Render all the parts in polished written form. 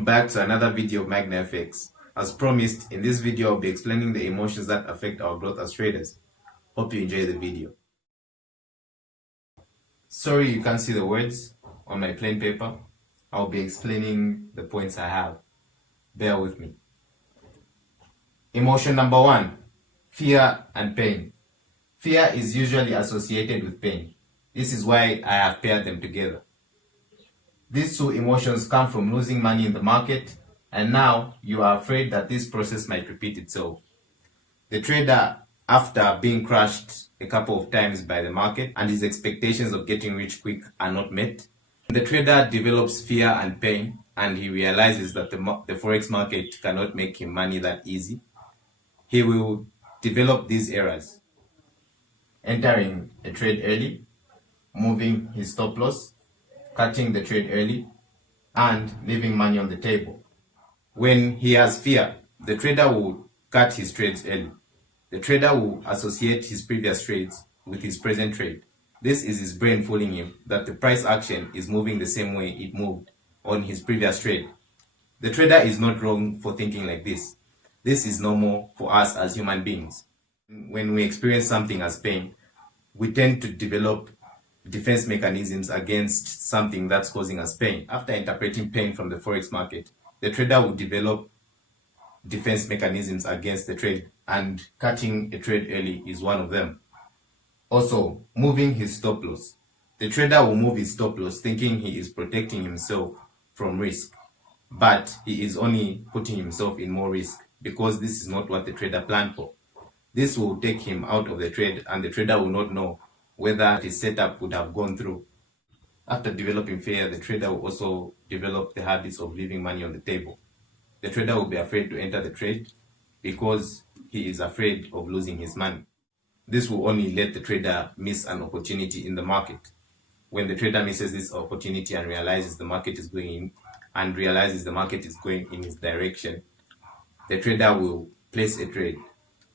Welcome back to another video of MagnaFX. As promised, in this video I'll be explaining the emotions that affect our growth as traders. Hope you enjoy the video. Sorry you can't see the words on my plain paper. I'll be explaining the points I have. Bear with me. Emotion number 1, fear and pain. Fear is usually associated with pain. This is why I have paired them together. These two emotions come from losing money in the market, and now you are afraid that this process might repeat itself. The trader, after being crushed a couple of times by the market and his expectations of getting rich quick are not met, the trader develops fear and pain, and he realizes that the forex market cannot make him money that easy. He will develop these errors: entering a trade early, moving his stop loss, cutting the trade early, and leaving money on the table. When he has fear, the trader will cut his trades early. The trader will associate his previous trades with his present trade. This is his brain fooling him that the price action is moving the same way it moved on his previous trade. The trader is not wrong for thinking like this. This is normal for us as human beings. When we experience something as pain, we tend to develop defense mechanisms against something that's causing us pain. After interpreting pain from the forex market, the trader will develop defense mechanisms against the trade, and cutting a trade early is one of them. Also, moving his stop loss. The trader will move his stop loss thinking he is protecting himself from risk, but he is only putting himself in more risk because this is not what the trader planned for. This will take him out of the trade, and the trader will not know whether his setup would have gone through. After developing fear, the trader will also develop the habits of leaving money on the table. The trader will be afraid to enter the trade because he is afraid of losing his money. This will only let the trader miss an opportunity in the market. When the trader misses this opportunity and realizes the market is going in, and realizes the market is going in his direction, the trader will place a trade,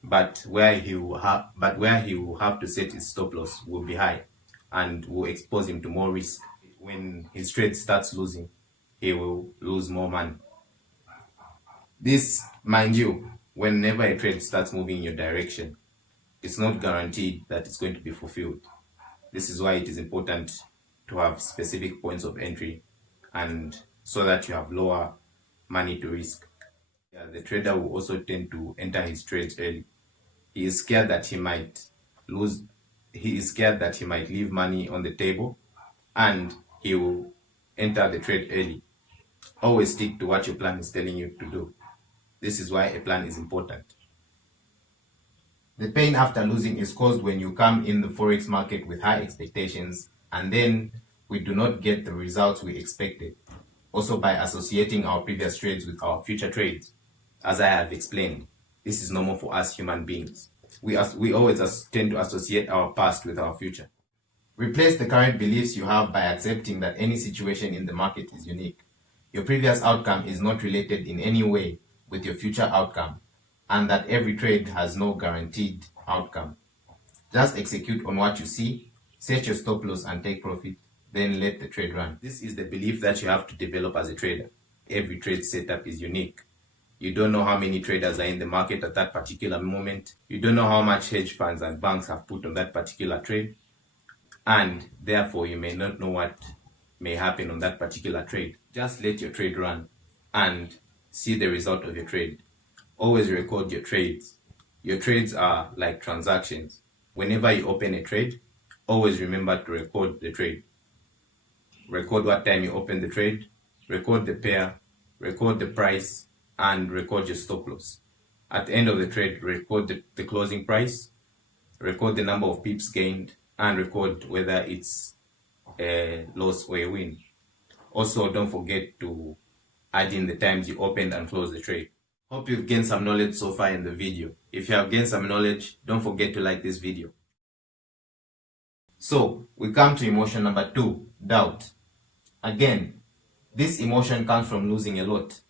but where he will have to set his stop loss will be high and will expose him to more risk. When his trade starts losing, he will lose more money. This, mind you, whenever a trade starts moving in your direction, it's not guaranteed that it's going to be fulfilled. This is why it is important to have specific points of entry, and so that you have lower money to risk. The trader will also tend to enter his trades early. He is scared that he might lose. He is scared that he might leave money on the table, and he will enter the trade early. Always stick to what your plan is telling you to do. This is why a plan is important. The pain after losing is caused when you come in the forex market with high expectations, and then we do not get the results we expected. Also, by associating our previous trades with our future trades, as I have explained. This is normal for us human beings. We always tend to associate our past with our future. Replace the current beliefs you have by accepting that any situation in the market is unique. Your previous outcome is not related in any way with your future outcome, and that every trade has no guaranteed outcome. Just execute on what you see, set your stop loss and take profit, then let the trade run. This is the belief that you have to develop as a trader. Every trade setup is unique. You don't know how many traders are in the market at that particular moment. You don't know how much hedge funds and banks have put on that particular trade. And therefore, you may not know what may happen on that particular trade. Just let your trade run and see the result of your trade. Always record your trades. Your trades are like transactions. Whenever you open a trade, always remember to record the trade. Record what time you open the trade, record the pair, record the price, and record your stop loss. At the end of the trade, record the closing price, record the number of pips gained, and record whether it's a loss or a win. Also, don't forget to add in the times you opened and closed the trade. Hope you've gained some knowledge so far in the video. If you have gained some knowledge, don't forget to like this video. So, we come to emotion number 2, doubt. Again, this emotion comes from losing a lot.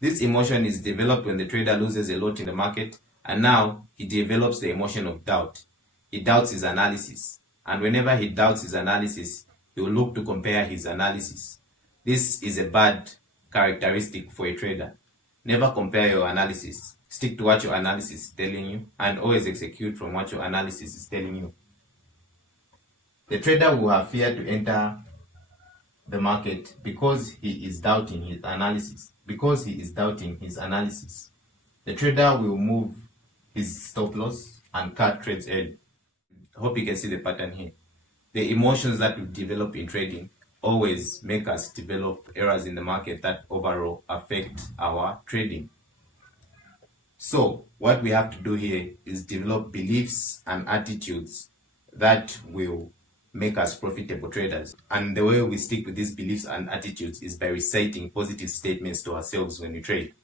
This emotion is developed when the trader loses a lot in the market, and now he develops the emotion of doubt. He doubts his analysis, and whenever he doubts his analysis, he will look to compare his analysis. This is a bad characteristic for a trader. Never compare your analysis. Stick to what your analysis is telling you and always execute from what your analysis is telling you. The trader will have fear to enter the market because he is doubting his analysis. Because he is doubting his analysis, the trader will move his stop loss and cut trades early. Hope you can see the pattern here. The emotions that we develop in trading always make us develop errors in the market that overall affect our trading. So what we have to do here is develop beliefs and attitudes that will make us profitable traders. And the way we stick with these beliefs and attitudes is by reciting positive statements to ourselves when we trade.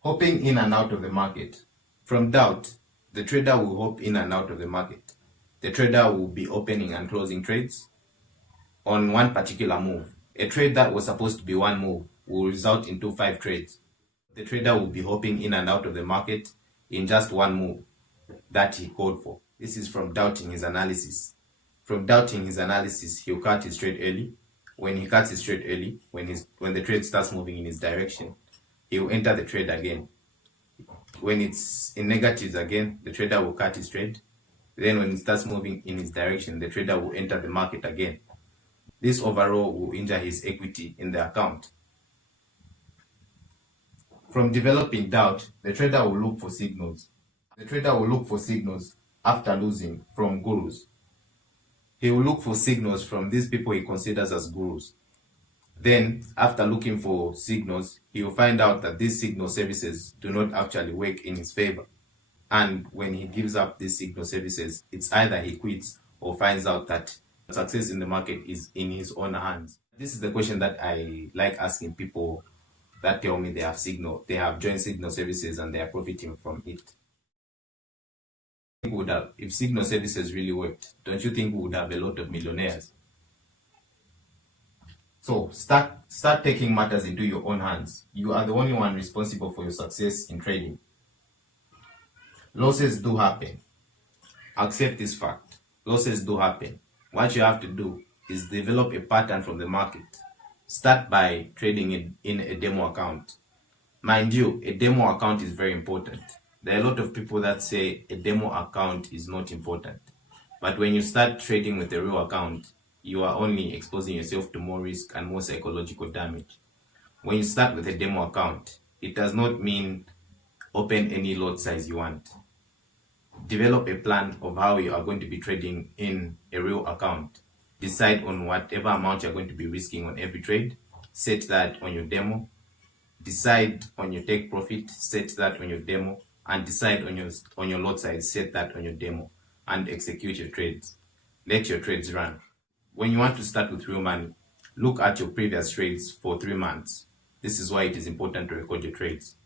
Hopping in and out of the market. From doubt, the trader will hop in and out of the market. The trader will be opening and closing trades on one particular move. A trade that was supposed to be one move will result into 5 trades. The trader will be hopping in and out of the market in just one move that he called for. This is from doubting his analysis. From doubting his analysis, he'll cut his trade early. When he cuts his trade early, when the trade starts moving in his direction, he'll enter the trade again. When it's in negatives again, the trader will cut his trade. Then when it starts moving in his direction, the trader will enter the market again. This overall will injure his equity in the account. From developing doubt, the trader will look for signals. The trader will look for signals after losing from gurus. He will look for signals from these people he considers as gurus. Then, after looking for signals, he will find out that these signal services do not actually work in his favor. And when he gives up these signal services, it's either he quits or finds out that success in the market is in his own hands. This is the question that I like asking people that tell me they have joined signal services and they are profiting from it. If signal services really worked, don't you think we would have a lot of millionaires? So start taking matters into your own hands. You are the only one responsible for your success in trading. Losses do happen. Accept this fact. Losses do happen. What you have to do is develop a pattern from the market. Start by trading in a demo account. Mind you, a demo account is very important. There are a lot of people that say a demo account is not important. But when you start trading with a real account, you are only exposing yourself to more risk and more psychological damage. When you start with a demo account, it does not mean open any lot size you want. Develop a plan of how you are going to be trading in a real account. Decide on whatever amount you're going to be risking on every trade. Set that on your demo. Decide on your take profit. Set that on your demo. And decide on your lot size. Set that on your demo. And execute your trades. Let your trades run. When you want to start with real money, look at your previous trades for 3 months. This is why it is important to record your trades.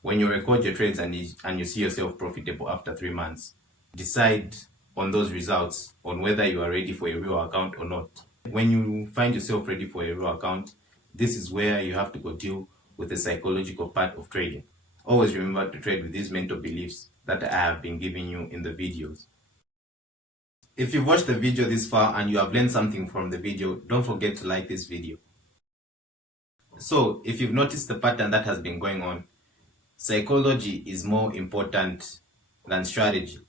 When you record your trades and you see yourself profitable after 3 months, decide on those results on whether you are ready for a real account or not. When you find yourself ready for a real account, this is where you have to go deal with the psychological part of trading. Always remember to trade with these mental beliefs that I have been giving you in the videos. If you've watched the video this far and you have learned something from the video, don't forget to like this video. So, if you've noticed the pattern that has been going on, psychology is more important than strategy.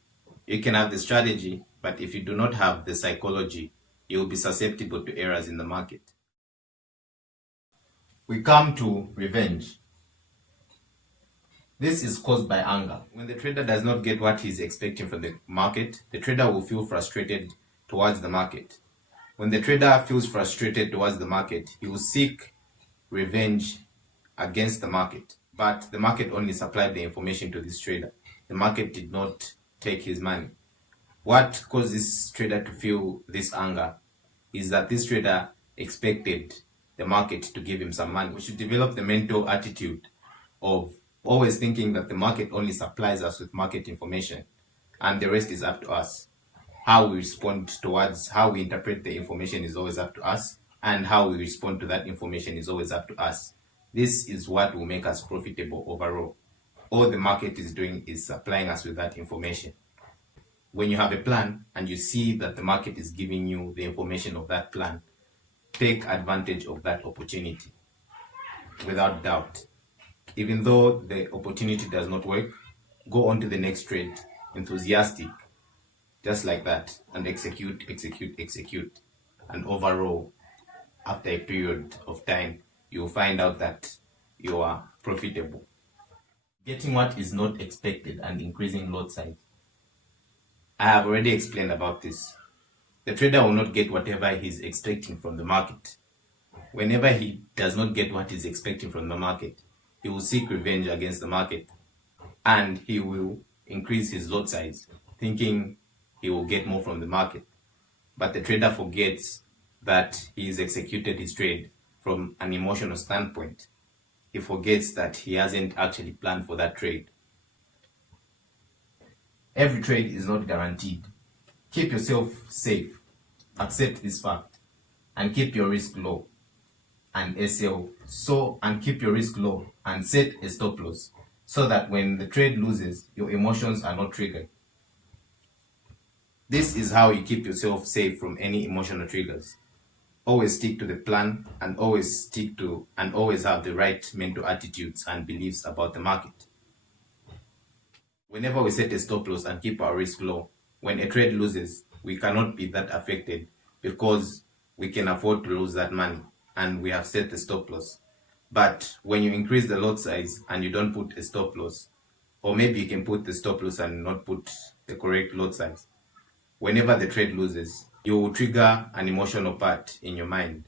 You can have the strategy, but if you do not have the psychology, you will be susceptible to errors in the market. We come to revenge. This is caused by anger. When the trader does not get what he's expecting from the market, the trader will feel frustrated towards the market. When the trader feels frustrated towards the market, he will seek revenge against the market. But the market only supplied the information to this trader. The market did not take his money. What caused this trader to feel this anger is that this trader expected the market to give him some money. We should develop the mental attitude of always thinking that the market only supplies us with market information and the rest is up to us. How we respond towards, how we interpret the information is always up to us, and how we respond to that information is always up to us. This is what will make us profitable overall. All the market is doing is supplying us with that information. When you have a plan and you see that the market is giving you the information of that plan, take advantage of that opportunity. without doubt. Even though the opportunity does not work, go on to the next trade, enthusiastic, just like that, and execute. And overall, after a period of time, you'll find out that you are profitable. Getting what is not expected and increasing lot size. I have already explained about this. The trader will not get whatever he's expecting from the market. Whenever he does not get what he's expecting from the market, he will seek revenge against the market, and he will increase his lot size, thinking he will get more from the market. But the trader forgets that he's executed his trade from an emotional standpoint. He forgets that he hasn't actually planned for that trade. Every trade is not guaranteed. Keep yourself safe. Accept this fact and keep your risk low and SL. And keep your risk low and set a stop loss so that when the trade loses, your emotions are not triggered. This is how you keep yourself safe from any emotional triggers. Always stick to the plan and always have the right mental attitudes and beliefs about the market. Whenever we set a stop loss and keep our risk low, when a trade loses, we cannot be that affected because we can afford to lose that money and we have set the stop loss. But when you increase the lot size and you don't put a stop loss, or maybe you can put the stop loss and not put the correct lot size, whenever the trade loses, you will trigger an emotional part in your mind.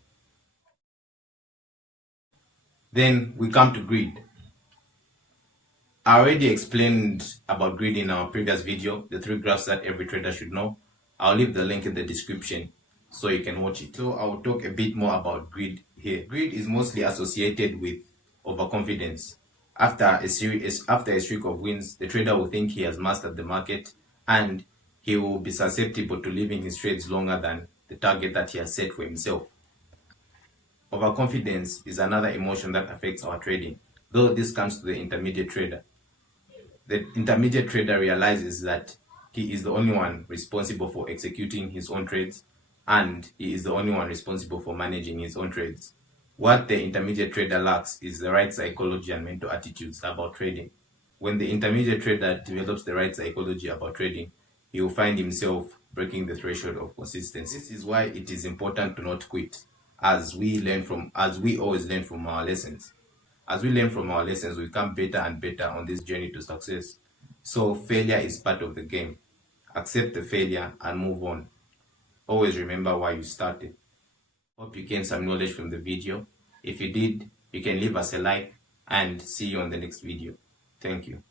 Then we come to greed. I already explained about greed in our previous video, the 3 graphs that every trader should know. I'll leave the link in the description so you can watch it. So I will talk a bit more about greed here. Greed is mostly associated with overconfidence. After a streak of wins, the trader will think he has mastered the market and he will be susceptible to leaving his trades longer than the target that he has set for himself. Overconfidence is another emotion that affects our trading, though this comes to the intermediate trader. The intermediate trader realizes that he is the only one responsible for executing his own trades and he is the only one responsible for managing his own trades. What the intermediate trader lacks is the right psychology and mental attitudes about trading. When the intermediate trader develops the right psychology about trading, he will find himself breaking the threshold of consistency. This is why it is important to not quit, as we always learn from our lessons. As we learn from our lessons, we become better and better on this journey to success. So failure is part of the game. Accept the failure and move on. Always remember why you started. Hope you gained some knowledge from the video. If you did, you can leave us a like and see you on the next video. Thank you.